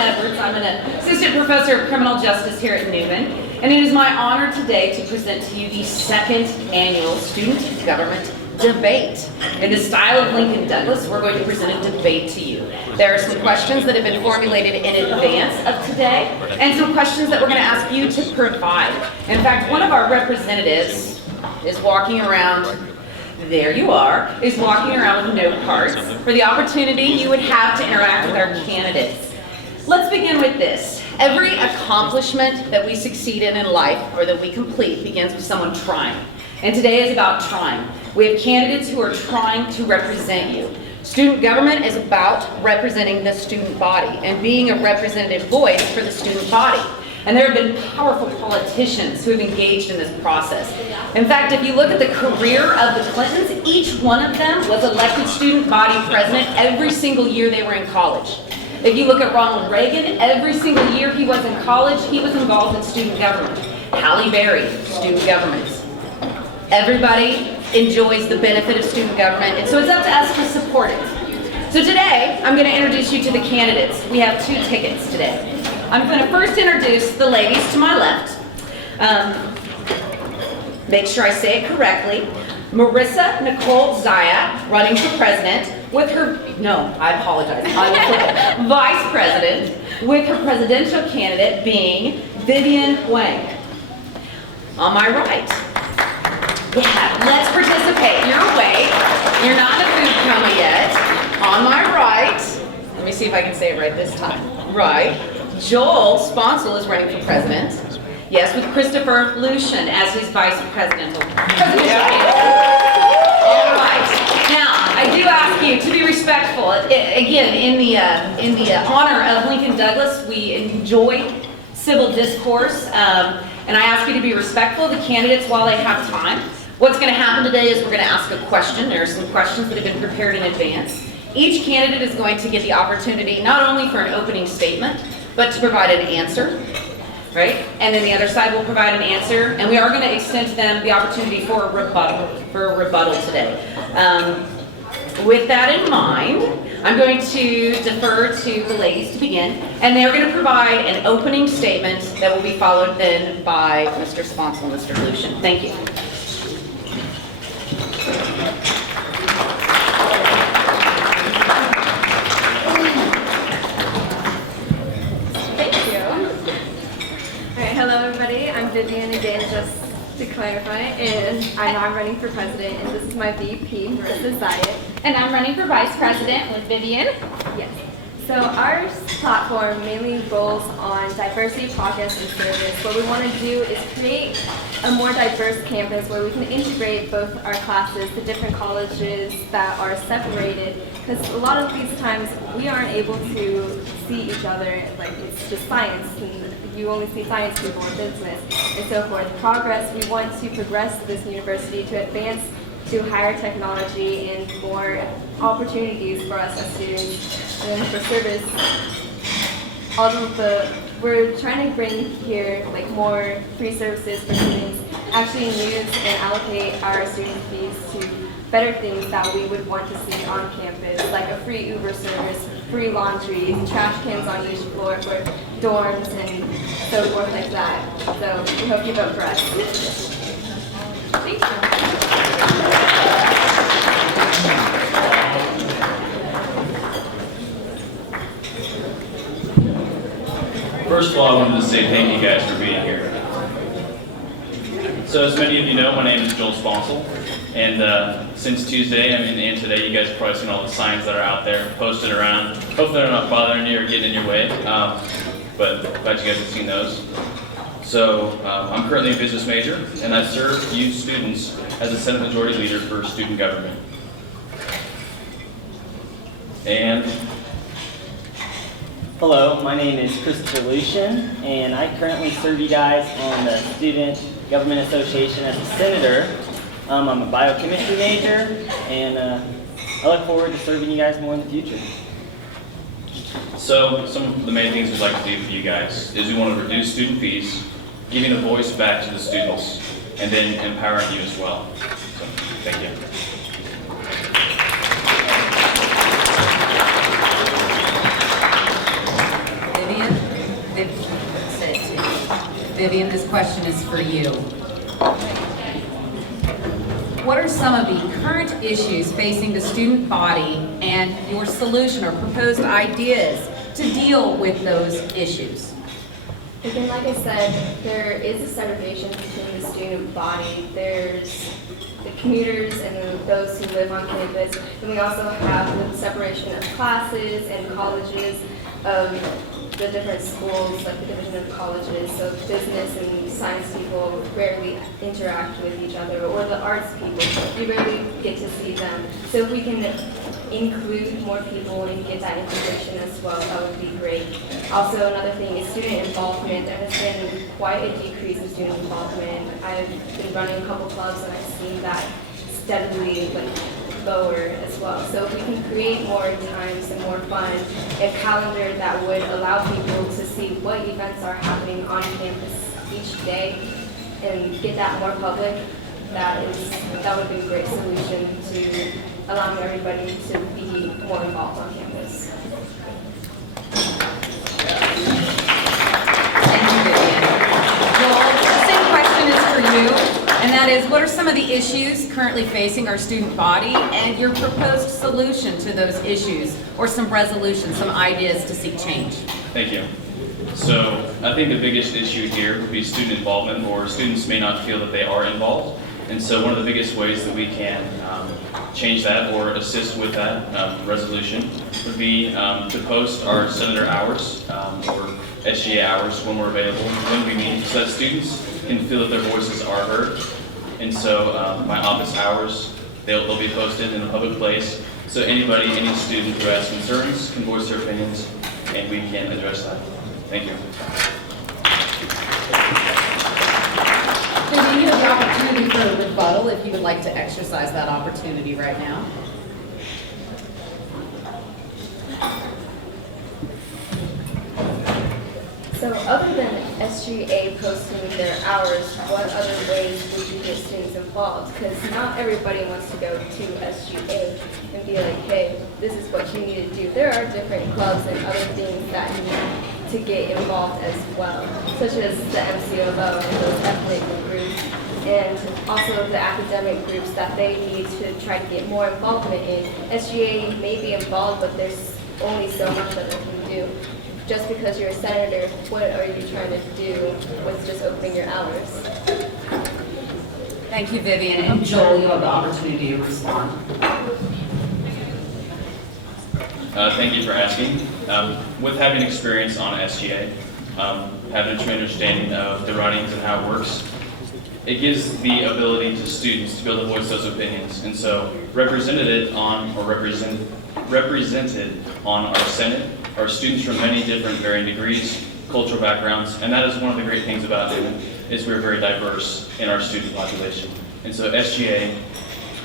Edwards. I'm an assistant professor of criminal justice here at Newman, and it is my honor today to present to you the second annual Student Government Debate. In the style of Lincoln Douglas, we're going to present a debate to you. There are some questions that have been formulated in advance of today, and some questions that we're going to ask you to provide. In fact, one of our representatives is walking around, there you are, is walking around with note cards for the opportunity you would have to interact with our candidates. Let's begin with this. Every accomplishment that we succeed in life, or that we complete, begins with someone trying. And today is about trying. We have candidates who are trying to represent you. Student government is about representing the student body and being a representative voice for the student body. And there have been powerful politicians who have engaged in this process. In fact, if you look at the career of the Clintons, each one of them was elected student body president every single year they were in college. If you look at Ronald Reagan, every single year he was in college, he was involved in student government. Halle Berry, student government. Everybody enjoys the benefit of student government, and so it's up to us to support it. So today, I'm going to introduce you to the candidates. We have 2 tickets today. I'm going to first introduce the ladies to my left. Make sure I say it correctly. Marisa-Nicole Zayat, running for president, with her, no, I apologize, vice president, with her presidential candidate being Vivian Hoang. On my right, yeah, let's participate. You're awake. You're not in a food coma yet. On my right, let me see if I can say it right this time. Right, Joel Sponsel is running for president. Yes, with Christopher Luschen as his vice presidential candidate. All right. Now, I do ask you to be respectful. Again, in the honor of Lincoln Douglas, we enjoy civil discourse, and I ask you to be respectful of the candidates while they have time. What's going to happen today is we're going to ask a question. There are some questions that have been prepared in advance. Each candidate is going to get the opportunity not only for an opening statement, but to provide an answer, right? And then the other side will provide an answer, and we are going to extend to them the opportunity for a rebuttal today. With that in mind, I'm going to defer to the ladies to begin, and they're going to provide an opening statement that will be followed then by Mr. Sponsel and Mr. Luschen. Thank you. Hello everybody, I'm Vivian again, just to clarify, and I'm running for president, and this is my VP, Marisa Zayat. And I'm running for vice president with Vivian. Yes. So our platform mainly goes on diversity, progress, and service. What we want to do is create a more diverse campus where we can integrate both our classes, the different colleges that are separated, because a lot of these times we aren't able to see each other, like it's just science, and you only see science people in business, and so forth. Progress, we want to progress this university to advance to higher technology and more opportunities for us as students. And for service, we're trying to bring here like more free services for students, actually use and allocate our student fees to better things that we would want to see on campus, like a free Uber service, free laundry, trash cans on each floor for dorms and so forth like that. So we hope you vote for us. Thank you. First of all, I wanted to say thank you guys for being here. So as many of you know, my name is Joel Sponsel, and since Tuesday, and today, you guys have probably seen all the signs that are out there posted around. Hopefully they're not bothering you or getting in your way, but glad you guys have seen those. So I'm currently a business major, and I serve you students as a Senate Majority Leader for student government. And hello, my name is Christopher Luschen, and I currently serve you guys on the Student Government Association as a senator. I'm a biochemistry major, and I look forward to serving you guys more in the future. So some of the main things we'd like to do for you guys is we want to reduce student fees, giving a voice back to the students, and then empowering you as well. So thank you. Vivian, this question is for you. What are some of the current issues facing the student body and your solution or proposed ideas to deal with those issues? Again, like I said, there is a segregation between the student body. There's the commuters and those who live on campus. And we also have the separation of classes and colleges of the different schools, like the division of colleges. So business and science people rarely interact with each other, or the arts people, you rarely get to see them. So if we can include more people and get that information as well, that would be great. Also, another thing is student involvement. There has been quite a decrease in student involvement. I've been running a couple clubs and I've seen that steadily lower as well. So if we can create more times and more fun, a calendar that would allow people to see what events are happening on campus each day and get that more public, that would be a great solution to allowing everybody to be more involved on campus. Thank you, Vivian. Joel, the same question is for you, and that is, what are some of the issues currently facing our student body and your proposed solution to those issues, or some resolutions, some ideas to seek change? Thank you. So I think the biggest issue here would be student involvement, or students may not feel that they are involved. And so one of the biggest ways that we can change that or assist with that resolution would be to post our senator hours or SGA hours when we're available, when we meet, so that students can feel that their voices are heard. And so my office hours, they'll be posted in a public place, so anybody, any student who has concerns can voice their opinions, and we can address that. Thank you. Vivian, you have the opportunity for a rebuttal if you would like to exercise that opportunity right now. So other than SGA posting their hours, what other ways would you get students involved? Because not everybody wants to go to SGA and be like, hey, this is what you need to do. There are different clubs and other things that you need to get involved as well, such as the MCOO and those ethnic groups, and also the academic groups that they need to try to get more involvement in. SGA may be involved, but there's only so much that they can do. Just because you're a senator, what are you trying to do with just opening your hours? Thank you, Vivian. And Joel, you have the opportunity to respond. Thank you for asking. With having experience on SGA, having a true understanding of the writings and how it works, it gives the ability to students to be able to voice those opinions. And so represented on our Senate are students from many different varying degrees, cultural backgrounds, and that is one of the great things about Newman, is we're very diverse in our student population. And so SGA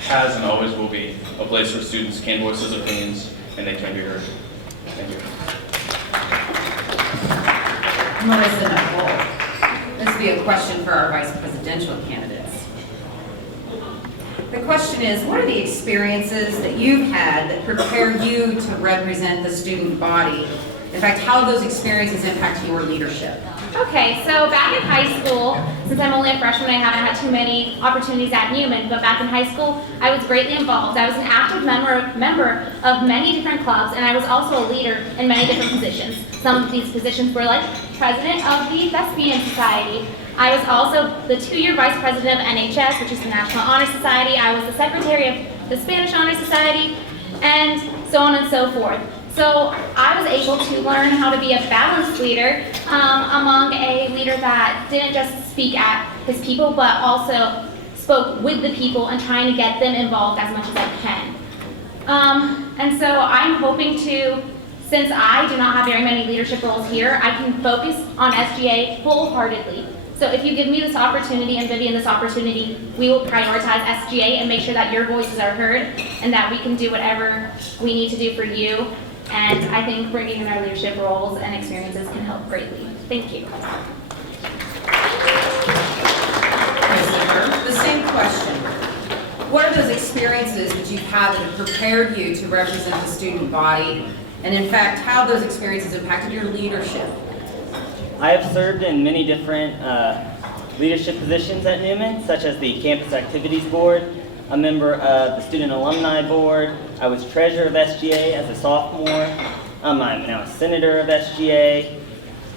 has and always will be a place where students can voice those opinions and they can be heard. Thank you. Marisa-Nicole, this would be a question for our vice presidential candidates. The question is, what are the experiences that you've had that prepare you to represent the student body? In fact, how have those experiences impacted your leadership? Okay, so back in high school, since I'm only a freshman, I haven't had too many opportunities at Newman, but back in high school, I was greatly involved. I was an active member of many different clubs, and I was also a leader in many different positions. Some of these positions were like president of the Thespian Society. I was also the 2-year vice president of NHS, which is the National Honor Society. I was the secretary of the Spanish Honor Society, and so on and so forth. So I was able to learn how to be a balanced leader among a leader that didn't just speak at his people, but also spoke with the people and trying to get them involved as much as I can. And so I'm hoping to, since I do not have very many leadership roles here, I can focus on SGA wholeheartedly. So if you give me this opportunity and Vivian this opportunity, we will prioritize SGA and make sure that your voices are heard and that we can do whatever we need to do for you. And I think bringing in our leadership roles and experiences can help greatly. Thank you. Christopher, the same question. What are those experiences that you've had that have prepared you to represent the student body? And in fact, how have those experiences impacted your leadership? I have served in many different leadership positions at Newman, such as the Campus Activities Board, a member of the Student Alumni Board. I was treasurer of SGA as a sophomore. I'm now a senator of SGA.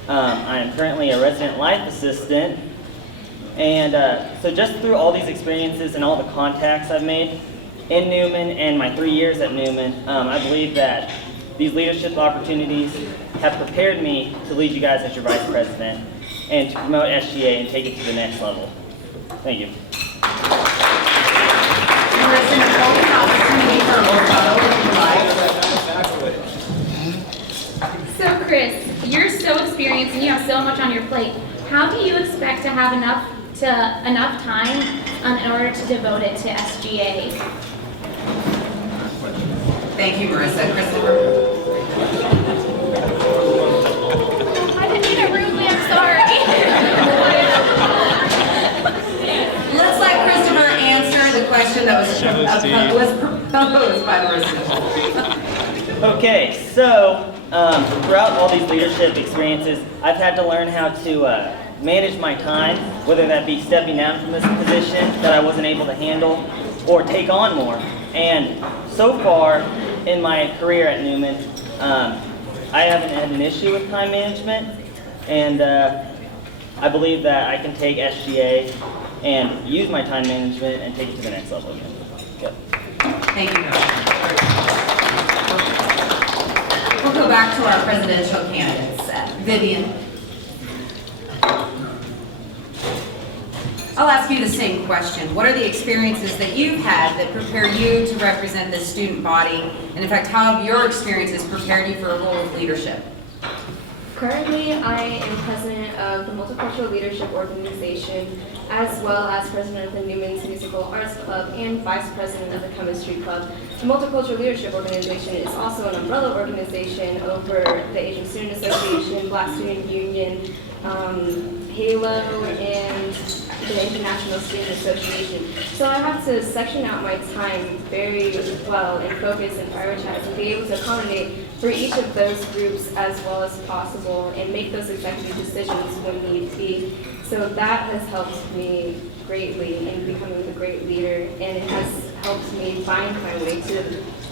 I am currently a resident life assistant. And so just through all these experiences and all the contacts I've made in Newman and my 3 years at Newman, I believe that these leadership opportunities have prepared me to lead you guys as your vice president and to promote SGA and take it to the next level. Thank you. Marisa-Nicole, an opportunity for a roll call if you'd like. So Chris, you're so experienced and you have so much on your plate. How do you expect to have enough time in order to devote it to SGA? Thank you, Marissa. Christopher? I didn't mean it rudely, I'm sorry. Let's let Christopher answer the question that was proposed by Marissa. Okay, so throughout all these leadership experiences, I've had to learn how to manage my time, whether that be stepping down from this position that I wasn't able to handle or take on more. And so far in my career at Newman, I haven't had an issue with time management, and I believe that I can take SGA and use my time management and take it to the next level again. Yep. Thank you. We'll go back to our presidential candidates. Vivian. I'll ask you the same question. What are the experiences that you've had that prepare you to represent the student body? And in fact, how have your experiences prepared you for a role of leadership? Currently, I am president of the Multicultural Leadership Organization, as well as president of the Newman's Musical Arts Club and vice president of the Chemistry Club. The Multicultural Leadership Organization is also an umbrella organization over the Asian Student Association, Black Student Union, HALO, and the International Student Association. So I have to section out my time very well and focus and prioritize and be able to accommodate for each of those groups as well as possible and make those executive decisions when need be. So that has helped me greatly in becoming a great leader, and it has helped me find my way to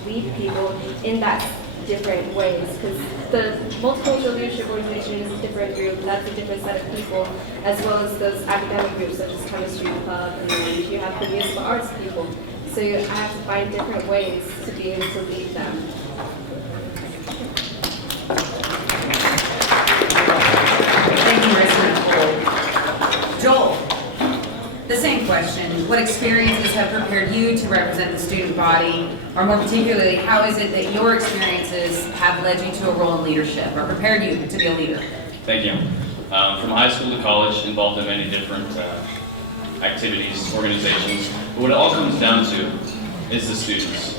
lead people in that different ways, because the Multicultural Leadership Organization is a different group, that's a different set of people, as well as those academic groups such as Chemistry Club, and then you have the musical arts people. So I have to find different ways to be able to lead them. Thank you, Marissa-Nicole. Joel, the same question. What experiences have prepared you to represent the student body? Or more particularly, how is it that your experiences have led you to a role in leadership or prepared you to be a leader? Thank you. From high school to college, involved in many different activities, organizations. But what it all comes down to is the students.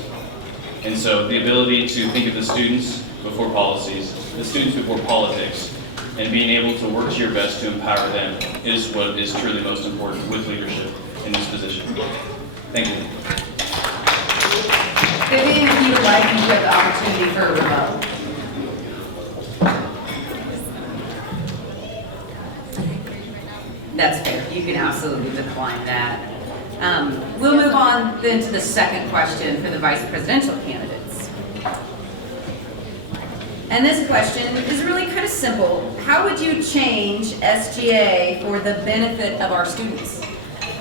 And so the ability to think of the students before policies, the students before politics, and being able to work to your best to empower them is what is truly most important with leadership in this position. Thank you. Vivian, if you would like, you have the opportunity for a rebuttal. That's fair. You can absolutely decline that. We'll move on then to the second question for the vice presidential candidates. And this question is really kind of simple. How would you change SGA for the benefit of our students?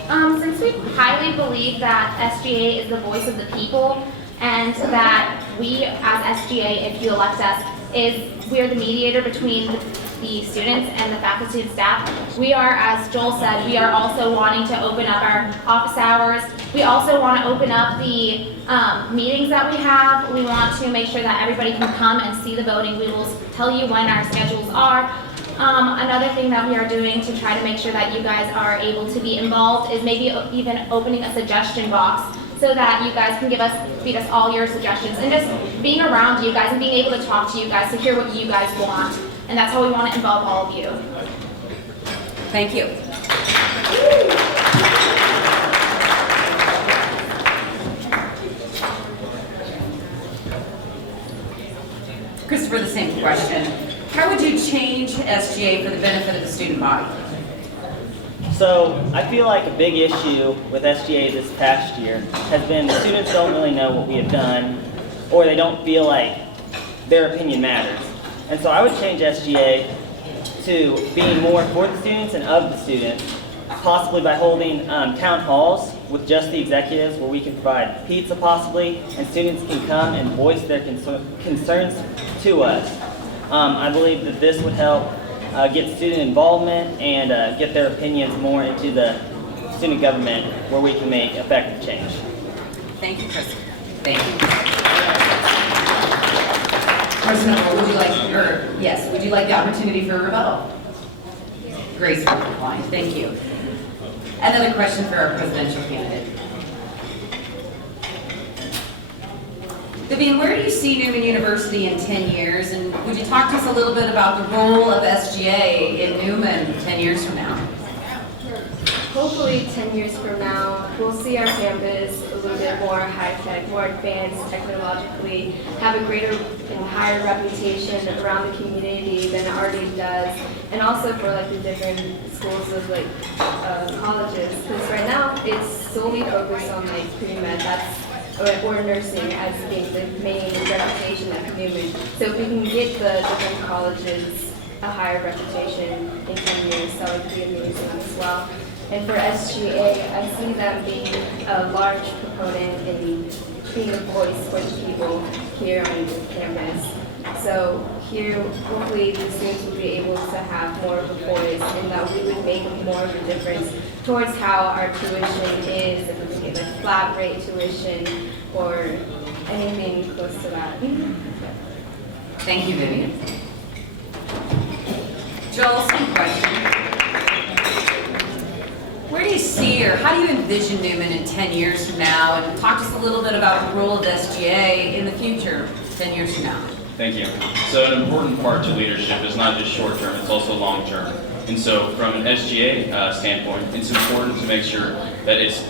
Since we highly believe that SGA is the voice of the people, and that we as SGA, if you elect us, we're the mediator between the students and the faculty and staff. We are, as Joel said, we are also wanting to open up our office hours. We also want to open up the meetings that we have. We want to make sure that everybody can come and see the voting. We will tell you when our schedules are. Another thing that we are doing to try to make sure that you guys are able to be involved is maybe even opening a suggestion box so that you guys can feed us all your suggestions, and just being around you guys and being able to talk to you guys to hear what you guys want. And that's how we want to involve all of you. Thank you. Christopher, the same question. How would you change SGA for the benefit of the student body? So I feel like a big issue with SGA this past year has been the students don't really know what we have done, or they don't feel like their opinion matters. And so I would change SGA to being more for the students and of the students, possibly by holding town halls with just the executives where we can provide pizza possibly, and students can come and voice their concerns to us. I believe that this would help get student involvement and get their opinions more into the student government where we can make effective change. Thank you, Kristen. Thank you. Marisa-Nicole, would you like the opportunity for a rebuttal? Gracefully declined. Thank you. Another question for our presidential candidate. Vivian, where do you see Newman University in 10 years? And would you talk to us a little bit about the role of SGA in Newman 10 years from now? Hopefully 10 years from now, we'll see our campus a little bit more high-tech, more advanced technologically, have a greater and higher reputation around the community than it already does, and also for like the different schools of like colleges. Because right now it's solely focused on like pre-med, or nursing as being the main reputation at Newman. So if we can get the different colleges a higher reputation in 10 years, that would be amazing as well. And for SGA, I see them being a large proponent in being a voice for the people here on campus. So here, hopefully the students will be able to have more of a voice, and that we would make more of a difference towards how our tuition is, if we can get like flat rate tuition or anything close to that. Thank you, Vivian. Joel, same question. Where do you see, or how do you envision Newman in 10 years from now? And talk to us a little bit about the role of SGA in the future, 10 years from now. Thank you. So an important part to leadership is not just short term, it's also long term. And so from an SGA standpoint, it's important to make sure that it's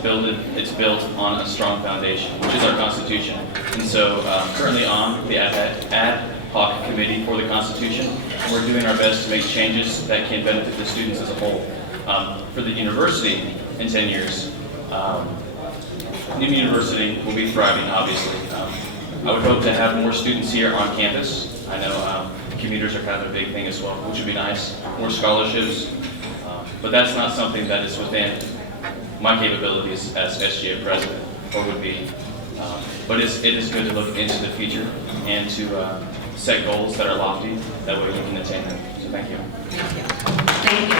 built on a strong foundation, which is our Constitution. And so currently on the ad hoc committee for the Constitution, we're doing our best to make changes that can benefit the students as a whole. For the university in 10 years, Newman University will be thriving, obviously. I would hope to have more students here on campus. I know commuters are kind of a big thing as well, which would be nice. More scholarships, but that's not something that is within my capabilities as SGA president, or would be. But it is good to look into the future and to set goals that are lofty. That way we can attain them. So thank you. Thank you. Thank you.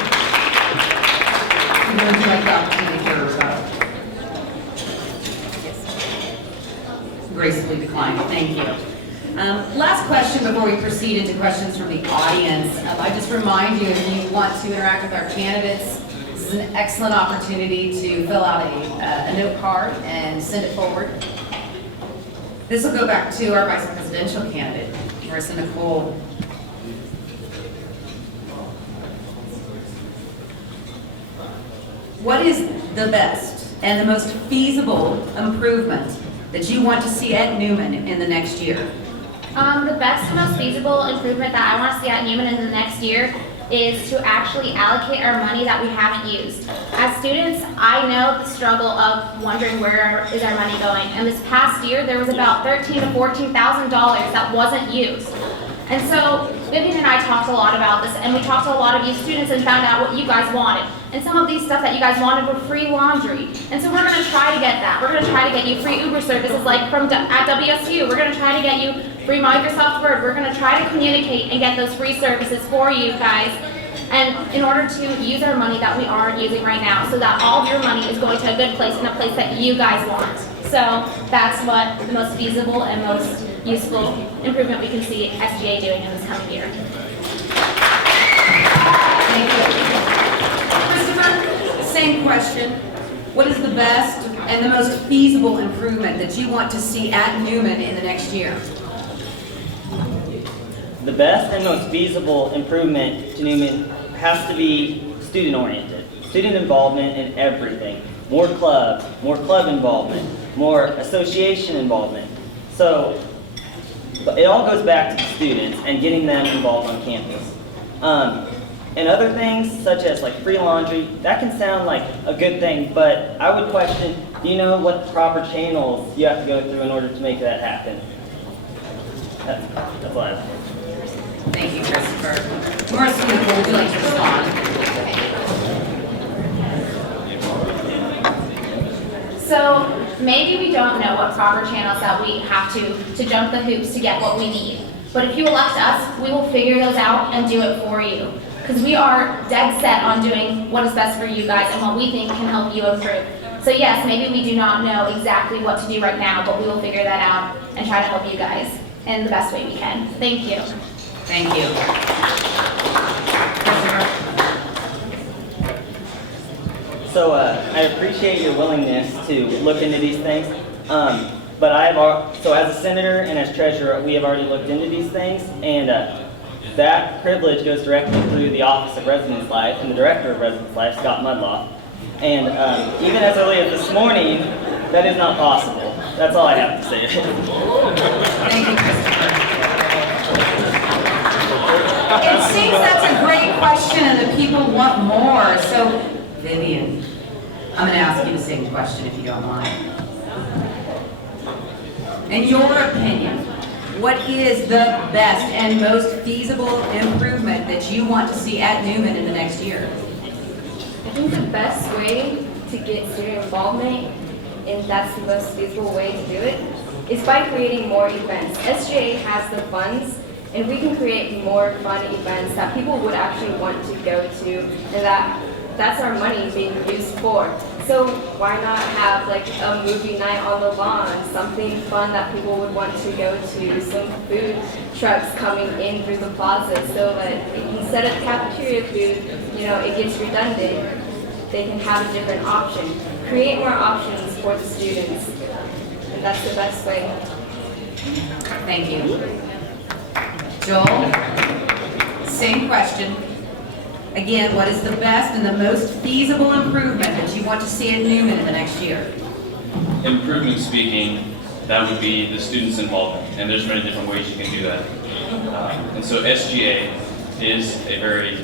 Would you like the opportunity for a rebuttal? Gracefully declined. Thank you. Last question before we proceed into questions from the audience. I just remind you, if you want to interact with our candidates, this is an excellent opportunity to fill out a note card and send it forward. This will go back to our vice presidential candidate, Marisa-Nicole. What is the best and the most feasible improvement that you want to see at Newman in the next year? The best and most feasible improvement that I want to see at Newman in the next year is to actually allocate our money that we haven't used. As students, I know the struggle of wondering where is our money going. And this past year, there was about $13,000 to $14,000 that wasn't used. And so Vivian and I talked a lot about this, and we talked to a lot of you students and found out what you guys wanted. And some of these stuff that you guys wanted were free laundry. And so we're going to try to get that. We're going to try to get you free Uber services like at WSU. We're going to try to get you free Microsoft Word. We're going to try to communicate and get those free services for you guys. And in order to use our money that we aren't using right now, so that all of your money is going to a good place and a place that you guys want. So that's what the most feasible and most useful improvement we can see SGA doing in this coming year. Thank you. Christopher, same question. What is the best and the most feasible improvement that you want to see at Newman in the next year? The best and most feasible improvement to Newman has to be student-oriented. Student involvement in everything. More clubs, more club involvement, more association involvement. So But it all goes back to the students and getting them involved on campus. And other things, such as like free laundry, that can sound like a good thing, but I would question, do you know what the proper channels you have to go through in order to make that happen? That's all I have. Thank you, Christopher. Marisa-Nicole, would you like to respond? So maybe we don't know what proper channels that we have to jump the hoops to get what we need. But if you elect us, we will figure those out and do it for you. Because we are dead set on doing what is best for you guys and what we think can help you improve. So yes, maybe we do not know exactly what to do right now, but we will figure that out and try to help you guys in the best way we can. Thank you. Thank you. Christopher? So I appreciate your willingness to look into these things. But so as a senator and as treasurer, we have already looked into these things, and that privilege goes directly through the Office of Residence Life and the Director of Residence Life, Scott Mudloff. And even as early as this morning, that is not possible. That's all I have to say. Thank you, Christopher. It seems that's a great question and the people want more. So, Vivian, I'm going to ask you the same question if you don't mind. In your opinion, what is the best and most feasible improvement that you want to see at Newman in the next year? I think the best way to get student involvement, and that's the most feasible way to do it, is by creating more events. SGA has the funds, and we can create more fun events that people would actually want to go to, and that's our money being used for. So why not have like a movie night on the lawn, something fun that people would want to go to, some food trucks coming in through the plaza, so that instead of cafeteria food, it gets redundant. They can have a different option. Create more options for the students, and that's the best way. Thank you. Joel, same question. Again, what is the best and the most feasible improvement that you want to see at Newman in the next year? Improvement speaking, that would be the students' involvement, and there's many different ways you can do that. And so SGA is a very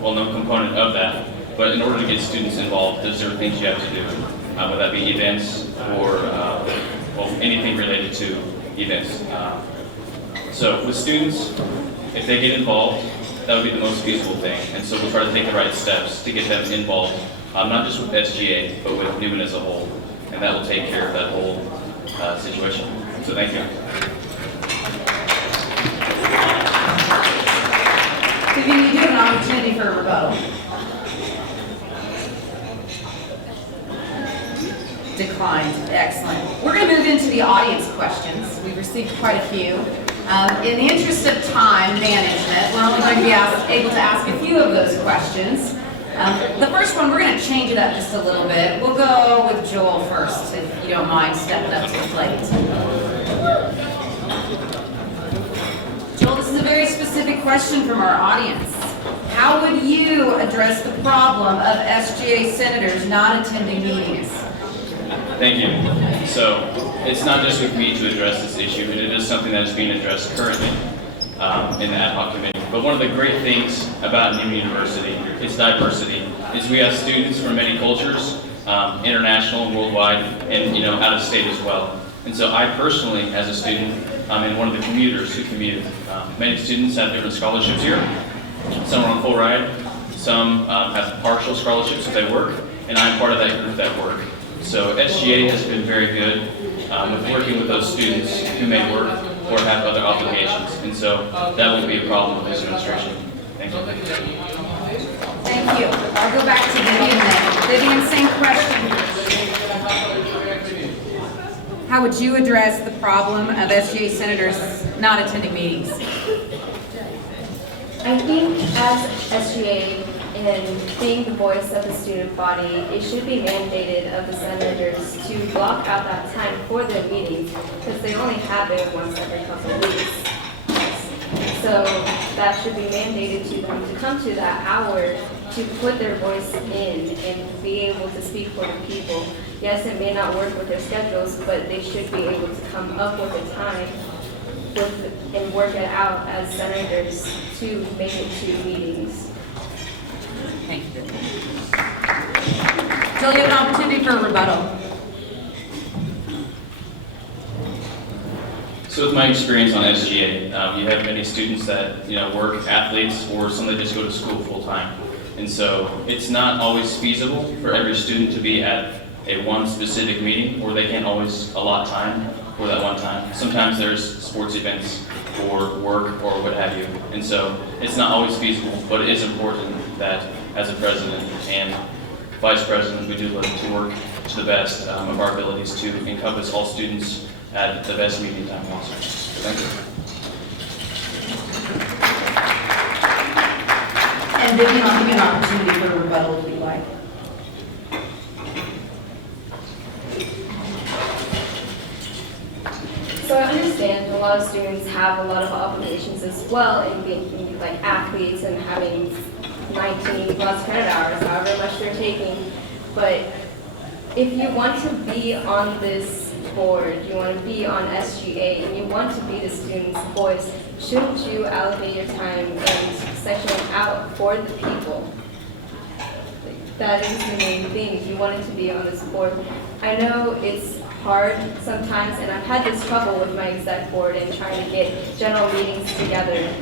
well-known component of that, but in order to get students involved, there's different things you have to do, whether that be events or anything related to events. So with students, if they get involved, that would be the most feasible thing, and so we'll try to take the right steps to get them involved, not just with SGA, but with Newman as a whole, and that will take care of that whole situation. So thank you. Vivian, you do have an opportunity for a rebuttal. Declined. Excellent. We're going to move into the audience questions. We've received quite a few. In the interest of time management, we're only going to be able to ask a few of those questions. The first one, we're going to change it up just a little bit. We'll go with Joel first, if you don't mind stepping up to the plate. Joel, this is a very specific question from our audience. How would you address the problem of SGA senators not attending meetings? Thank you. So it's not just with me to address this issue, but it is something that is being addressed currently in the ad hoc committee. But one of the great things about Newman University, its diversity, is we have students from many cultures, international and worldwide, and out of state as well. And so I personally, as a student, am one of the commuters who commute. Many students have different scholarships here. Some are on full ride, some have partial scholarships if they work, and I'm part of that group that work. So SGA has been very good with working with those students who may work or have other obligations, and so that won't be a problem with this administration. Thank you. Thank you. I'll go back to Vivian then. Vivian, same question. How would you address the problem of SGA senators not attending meetings? I think as SGA and being the voice of the student body, it should be mandated of the senators to block out that time for their meetings, because they only have it once every couple of weeks. So that should be mandated to them to come to that hour to put their voice in and be able to speak for the people. Yes, it may not work with their schedules, but they should be able to come up with a time and work it out as senators to make it to meetings. Thank you. Jill, you have an opportunity for a rebuttal. So with my experience on SGA, you have many students that work, athletes, or some that just go to school full time. And so it's not always feasible for every student to be at one specific meeting, or they can't always allot time for that one time. Sometimes there's sports events or work or what have you. And so it's not always feasible, but it is important that as a president and vice president, we do look to work to the best of our abilities to encompass all students at the best meeting time possible. Thank you. And Vivian, I'll give you an opportunity for a rebuttal if you'd like. So I understand a lot of students have a lot of obligations as well in being like athletes and having 19 plus credit hours, however much they're taking. But if you want to be on this board, you want to be on SGA, and you want to be the student's voice, shouldn't you allocate your time and section it out for the people? That is the main thing. You wanted to be on this board. I know it's hard sometimes, and I've had this trouble with my exec board and trying to get general meetings together.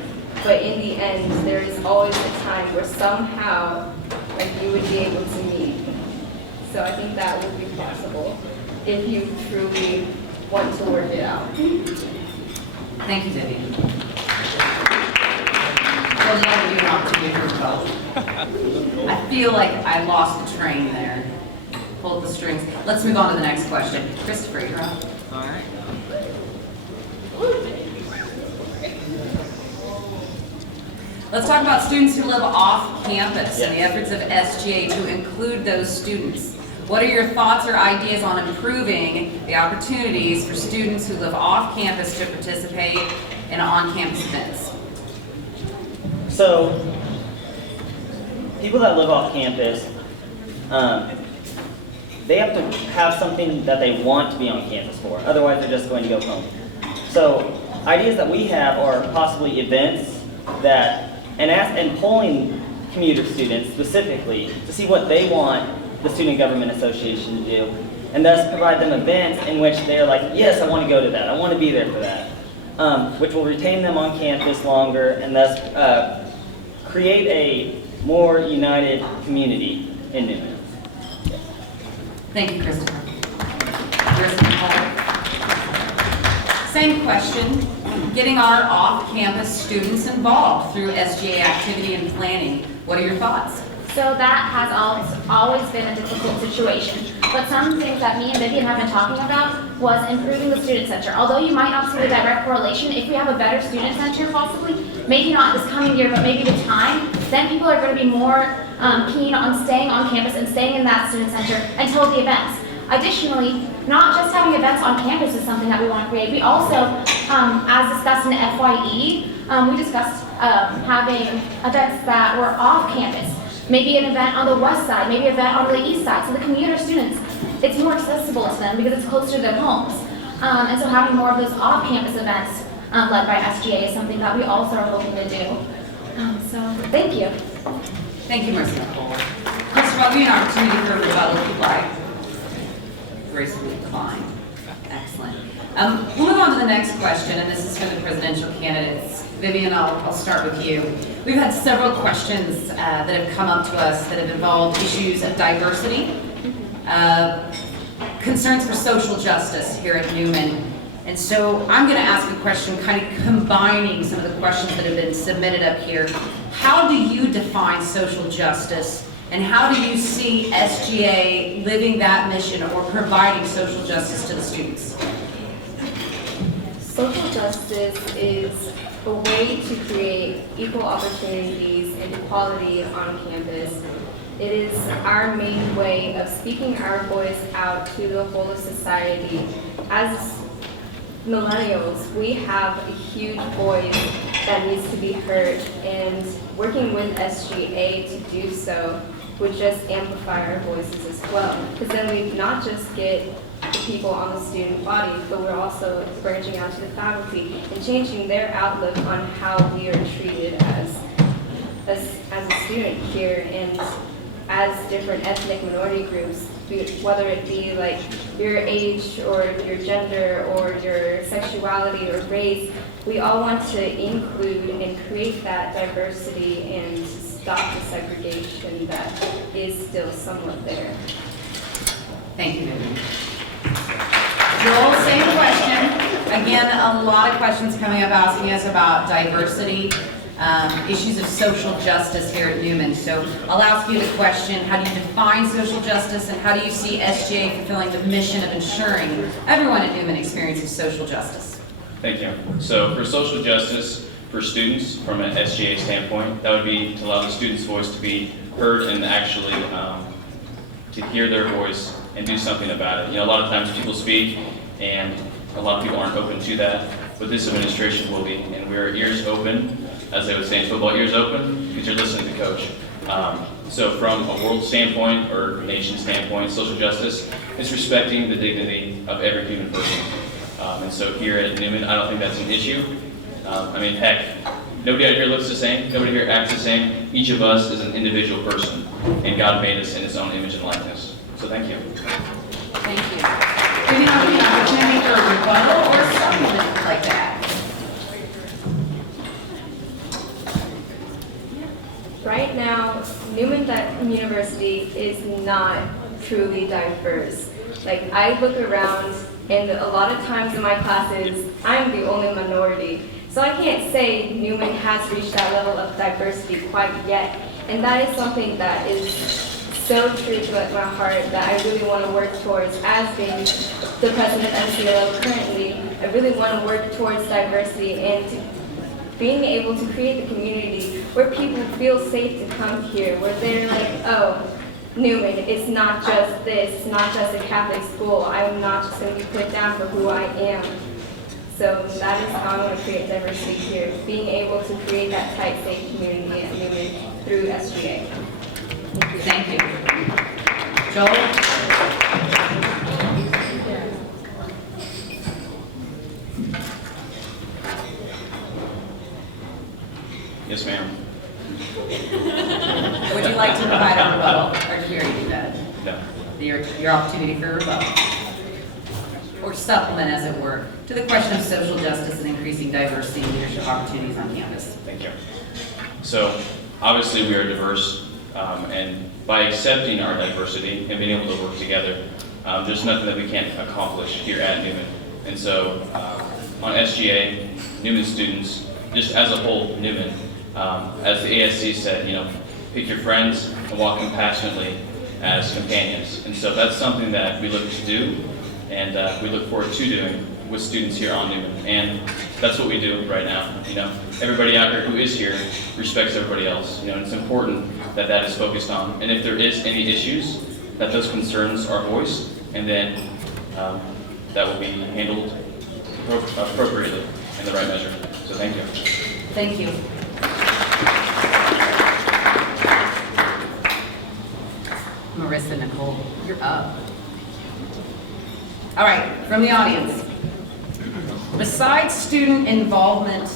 But in the end, there is always a time where somehow you would be able to meet. So I think that would be possible if you truly want to work it out. Thank you, Vivian. Well, now I'll give you an opportunity for rebuttal. I feel like I lost the train there. Pulled the strings. Let's move on to the next question. Christopher, you're up. All right. Let's talk about students who live off campus and the efforts of SGA to include those students. What are your thoughts or ideas on improving the opportunities for students who live off campus to participate in on-campus events? So, people that live off campus, they have to have something that they want to be on campus for. Otherwise, they're just going to go home. So, ideas that we have are possibly events that, and polling commuter students specifically to see what they want the Student Government Association to do, and thus provide them events in which they're like, yes, I want to go to that, I want to be there for that, which will retain them on campus longer and thus create a more united community in Newman. Thank you, Christopher. Marisa-Nicole. Same question. Getting our off-campus students involved through SGA activity and planning. What are your thoughts? So that has always been a difficult situation. But some things that me and Vivian have been talking about was improving the student center. Although you might not see the direct correlation, if we have a better student center possibly, maybe not this coming year, but maybe with time, then people are going to be more keen on staying on campus and staying in that student center until the events. Additionally, not just having events on campus is something that we want to create. We also, as discussed in the FYE, we discussed having events that were off campus. Maybe an event on the west side, maybe an event on the east side. So the commuter students, it's more accessible to them because it's closer to their homes. And so having more of those off-campus events led by SGA is something that we also are hoping to do. So thank you. Thank you, Marisa-Nicole. Christopher, I'll give you an opportunity for a rebuttal if you'd like. Gracefully declined. Excellent. We'll move on to the next question, and this is for the presidential candidates. Vivian, I'll start with you. We've had several questions that have come up to us that have involved issues of diversity, concerns for social justice here at Newman. And so I'm going to ask a question kind of combining some of the questions that have been submitted up here. How do you define social justice, and how do you see SGA living that mission or providing social justice to the students? Social justice is a way to create equal opportunities and equality on campus. It is our main way of speaking our voice out to the whole of society. As millennials, we have a huge voice that needs to be heard, and working with SGA to do so would just amplify our voices as well. Because then we not just get the people on the student body, but we're also branching out to the faculty and changing their outlook on how we are treated as a student here, and as different ethnic minority groups, whether it be like your age or your gender or your sexuality or race. We all want to include and create that diversity and stop the segregation that is still somewhat there. Thank you, Vivian. Joel, same question. Again, a lot of questions coming up asking us about diversity, issues of social justice here at Newman. So I'll ask you the question, how do you define social justice, and how do you see SGA fulfilling the mission of ensuring everyone at Newman experiences social justice? Thank you. So for social justice, for students, from an SGA standpoint, that would be to allow the student's voice to be heard and actually to hear their voice and do something about it. You know, a lot of times people speak and a lot of people aren't open to that, but this administration will be, and we're ears open, as they would say in football, ears open, because you're listening to coach. So from a world standpoint or nation standpoint, social justice is respecting the dignity of every human person. And so here at Newman, I don't think that's an issue. I mean, heck, nobody out here looks the same, nobody here acts the same. Each of us is an individual person, and God made us in His own image and likeness. So thank you. Thank you. Do we have the opportunity for a rebuttal or supplement like that? Right now, Newman University is not truly diverse. Like, I look around, and a lot of times in my classes, I'm the only minority. So I can't say Newman has reached that level of diversity quite yet. And that is something that is so true to my heart that I really want to work towards. As being the president of MCLO currently, I really want to work towards diversity and being able to create the community where people feel safe to come here, where they're like, oh, Newman, it's not just this, it's not just a Catholic school. I'm not just going to be put down for who I am. So that is how I want to create diversity here, being able to create that tight, safe community at Newman through SGA. Thank you. Joel? Yes, ma'am. Would you like to provide a rebuttal, or here you do that? No. Your opportunity for a rebuttal. Or supplement, as it were, to the question of social justice and increasing diversity and leadership opportunities on campus. Thank you. So, obviously we are diverse, and by accepting our diversity and being able to work together, there's nothing that we can't accomplish here at Newman. And so, on SGA, Newman students, just as a whole, Newman, as the ASC said, you know, pick your friends and walk compassionately as companions. And so that's something that we look to do, and we look forward to doing with students here on Newman. And that's what we do right now. You know, everybody out here who is here respects everybody else. You know, and it's important that that is focused on. And if there is any issues, that those concerns are voiced, and then that will be handled appropriately in the right measure. So thank you. Thank you. Marisa-Nicole, you're up. All right, from the audience. Besides student involvement,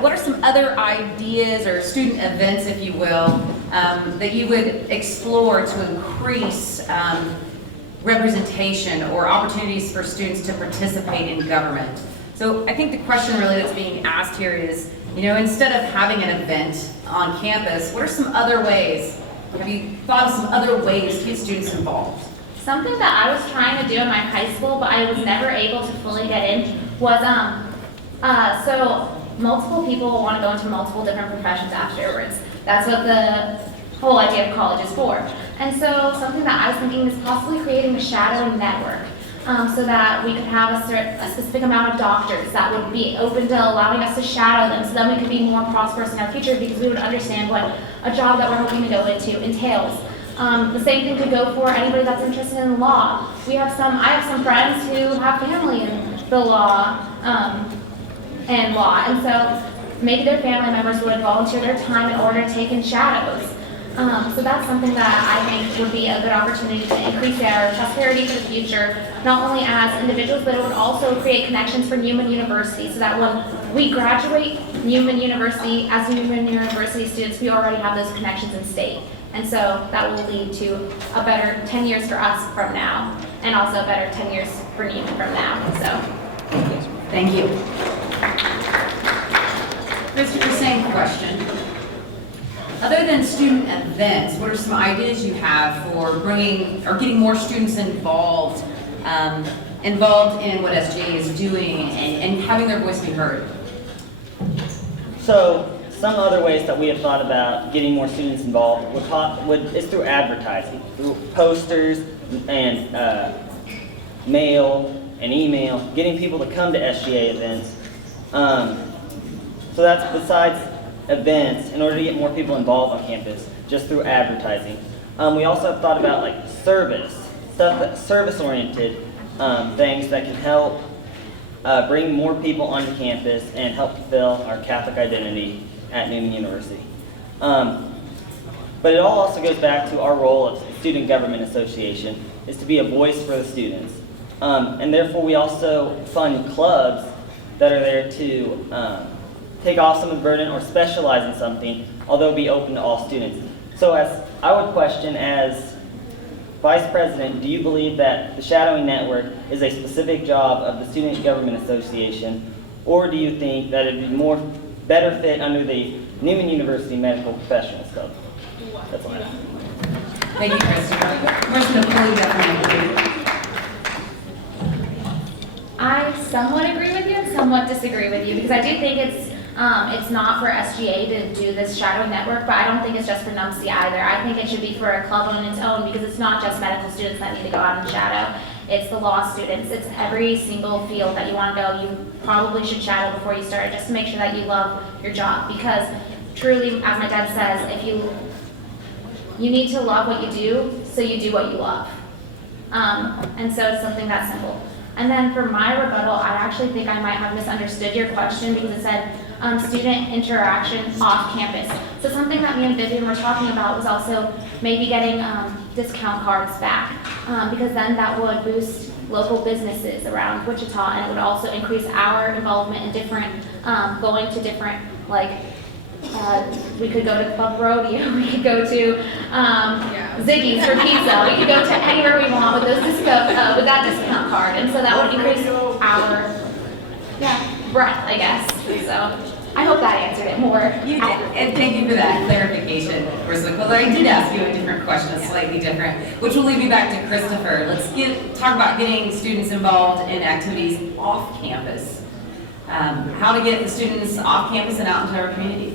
what are some other ideas or student events, if you will, that you would explore to increase representation or opportunities for students to participate in government? So I think the question really that's being asked here is, you know, instead of having an event on campus, what are some other ways? Have you thought of some other ways to get students involved? Something that I was trying to do in my high school, but I was never able to fully get in, was so multiple people want to go into multiple different professions afterwards. That's what the whole idea of college is for. And so something that I was thinking is possibly creating a shadowing network, so that we could have a specific amount of doctors that would be open to allowing us to shadow them, so then we could be more prosperous in our future because we would understand what a job that we're hoping to go into entails. The same thing could go for anybody that's interested in law. I have some friends who have family in the law, and so maybe their family members would volunteer their time in order to take in shadows. So that's something that I think would be a good opportunity to increase our prosperity for the future, not only as individuals, but it would also create connections for Newman University, so that when we graduate Newman University, as Newman University students, we already have those connections in state. And so that will lead to a better 10 years for us from now, and also a better 10 years for Newman from now, so. Thank you. Christopher, same question. Other than student events, what are some ideas you have for bringing or getting more students involved in what SGA is doing and having their voice be heard? So some other ways that we have thought about getting more students involved is through advertising, through posters and mail and email, getting people to come to SGA events. So that's besides events, in order to get more people involved on campus, just through advertising. We also have thought about like service-oriented things that can help bring more people onto campus and help fulfill our Catholic identity at Newman University. But it all also goes back to our role as Student Government Association, is to be a voice for the students. And therefore we also fund clubs that are there to take off some of the burden or specialize in something, although be open to all students. So as I would question, as Vice President, do you believe that the shadowing network is a specific job of the Student Government Association, or do you think that it would be better fit under the Newman University Medical Professionals Club? That's all I have. Thank you, Christopher. Marisa-Nicole, definitely agree. I somewhat agree with you and somewhat disagree with you, because I do think it's not for SGA to do this shadowing network, but I don't think it's just for NUMSI either. I think it should be for a club on its own, because it's not just medical students that need to go out and shadow. It's the law students. It's every single field that you want to go. You probably should shadow before you start, just to make sure that you love your job. Because truly, as my dad says, if you need to love what you do, so you do what you love. And so it's something that simple. And then for my rebuttal, I actually think I might have misunderstood your question, because it said student interaction off campus. So something that me and Vivian were talking about was also maybe getting discount cards back, because then that would boost local businesses around Wichita, and it would also increase our involvement in different, going to different, like, we could go to Club Rodeo, we could go to Ziggy's for pizza, we could go to anywhere we want with with that discount card, and so that would increase our breadth, I guess. So I hope that answered it more. You did, and thank you for that clarification, Marisa-Nicole. I did ask you a different question, slightly different, which will lead me back to Christopher. Let's talk about getting students involved in activities off campus. How to get the students off campus and out into our community.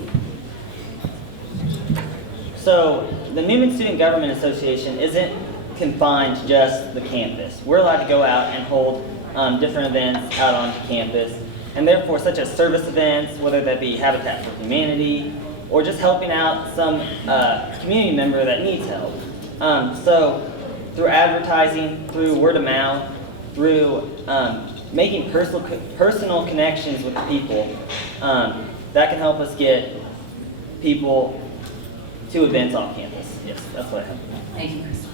So the Newman Student Government Association isn't confined to just the campus. We're allowed to go out and hold different events out on campus, and therefore such as service events, whether that be Habitat for Humanity, or just helping out some community member that needs help. So through advertising, through word of mouth, through making personal connections with people, that can help us get people to events off campus. Yes, that's what I have. Thank you, Christopher.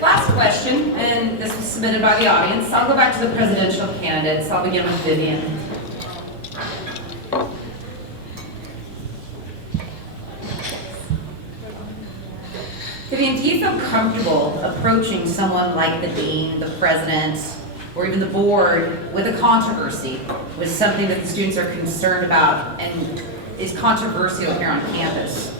Last question, and this was submitted by the audience. I'll go back to the presidential candidates. I'll begin with Vivian. Vivian, do you feel comfortable approaching someone like the dean, the president, or even the board with a controversy, with something that the students are concerned about and is controversial here on campus?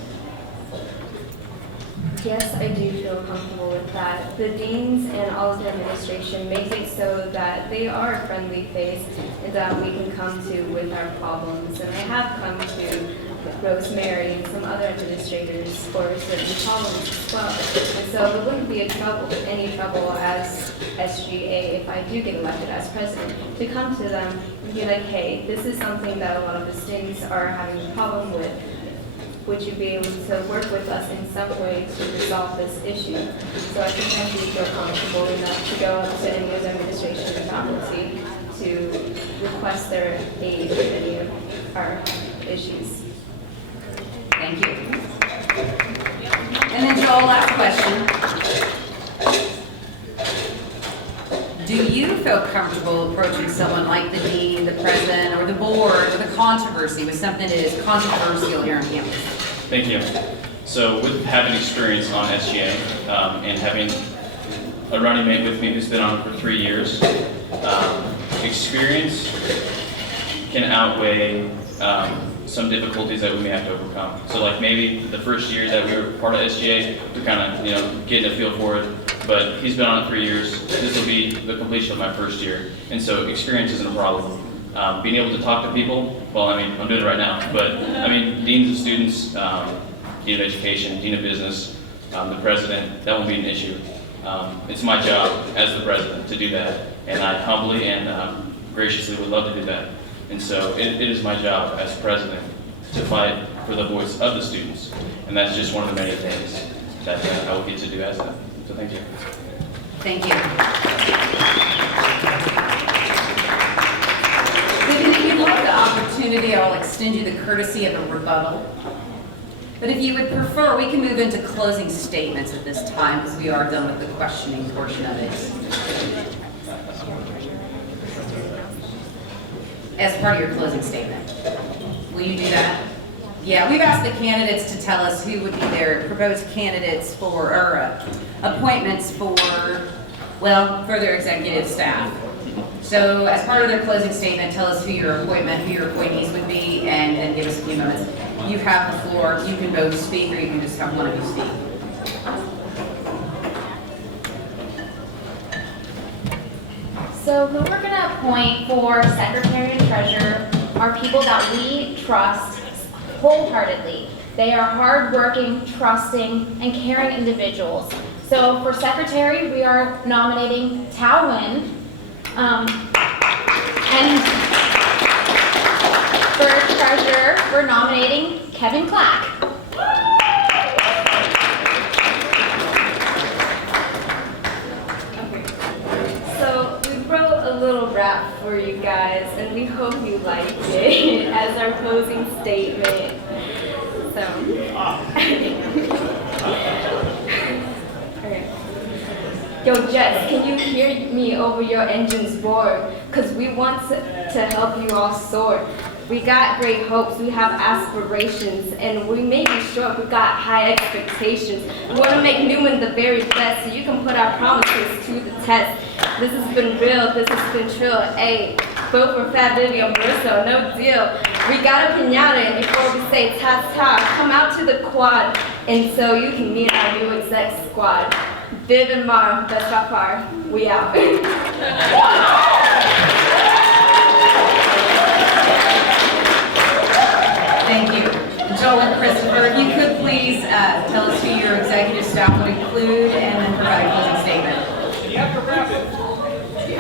Yes, I do feel comfortable with that. The deans and all of the administration make it so that they are a friendly face and that we can come to with our problems. And I have come to Rosemary and some other administrators for certain problems as well. And so it wouldn't be any trouble as SGA, if I do get elected as president, to come to them and be like, hey, this is something that a lot of the students are having a problem with. Would you be able to work with us in some way to resolve this issue? So I think I do feel comfortable enough to go up to any of the administration and faculty to request their aid with any of our issues. Thank you. And then Joel, last question. Do you feel comfortable approaching someone like the dean, the president, or the board with a controversy, with something that is controversial here on campus? Thank you. So with having experience on SGA and having a running mate with me who's been on for 3 years, experience can outweigh some difficulties that we may have to overcome. So like maybe the first year that we were part of SGA, we're kind of getting a feel for it. But he's been on it 3 years. This will be the completion of my first year, and so experience isn't a problem. Being able to talk to people, well, I mean, I'm doing it right now. But I mean, deans of students, dean of education, dean of business, the president, that won't be an issue. It's my job as the president to do that, and I humbly and graciously would love to do that. And so it is my job as president to fight for the voice of the students, and that's just one of the many things that I will get to do as that. So thank you. Thank you. Vivian, if you'd like the opportunity, I'll extend you the courtesy of a rebuttal. But if you would prefer, we can move into closing statements at this time, because we are done with the questioning portion of it. As part of your closing statement. Will you do that? Yeah, we've asked the candidates to tell us who would be their proposed candidates for, or appointments for, well, for their executive staff. So as part of their closing statement, tell us who your appointees would be, and then give us a few moments. You have the floor. You can both speak, or you can just have one of you speak. So who we're going to appoint for secretary and treasurer are people that we trust wholeheartedly. They are hardworking, trusting, and caring individuals. So for secretary, we are nominating Tao Nguyen. And for treasurer, we're nominating Kevin Clack. So we wrote a little rap for you guys, and we hope you liked it as our closing statement. So, okay. Yo, Jess, can you hear me over your engine's roar? Cause we want to help you all soar. We got great hopes, we have aspirations, and we may be short, we got high expectations. We want to make Newman the very best, so you can put our promises to the test. This has been real, this has been trill. Hey, vote for Fat Vivian Verso, no deal. We got a pinata, and before we say ta-ta, come out to the quad, and so you can meet our new exec squad. Viv and Mar, that's how far. We out. Thank you. Joel and Christopher, if you could please tell us who your executive staff would include, and then provide a closing statement. You have to wrap it.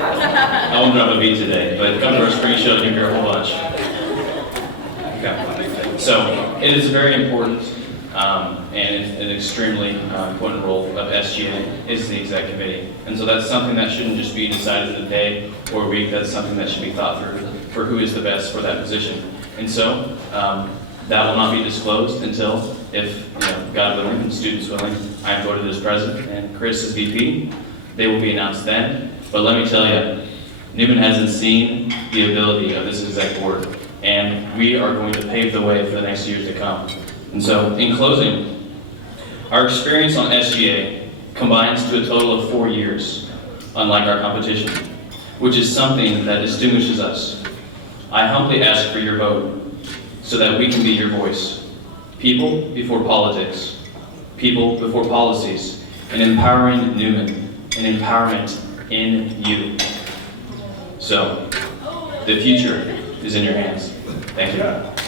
I won't drop a beat today, but come to our spring show and you hear a whole bunch. Okay. So it is very important and an extremely important role of SGA is the exec committee. And so that's something that shouldn't just be decided in a day or a week. That's something that should be thought through for who is the best for that position. And so that will not be disclosed until, if God willing and students willing, I am voted as president and Chris as VP. They will be announced then. But let me tell you, Newman hasn't seen the ability of this exec board, and we are going to pave the way for the next years to come. And so, in closing, our experience on SGA combines to a total of 4 years, unlike our competition, which is something that distinguishes us. I humbly ask for your vote so that we can be your voice. People before politics, people before policies, and empowering Newman, and empowerment in you. So, the future is in your hands. Thank you.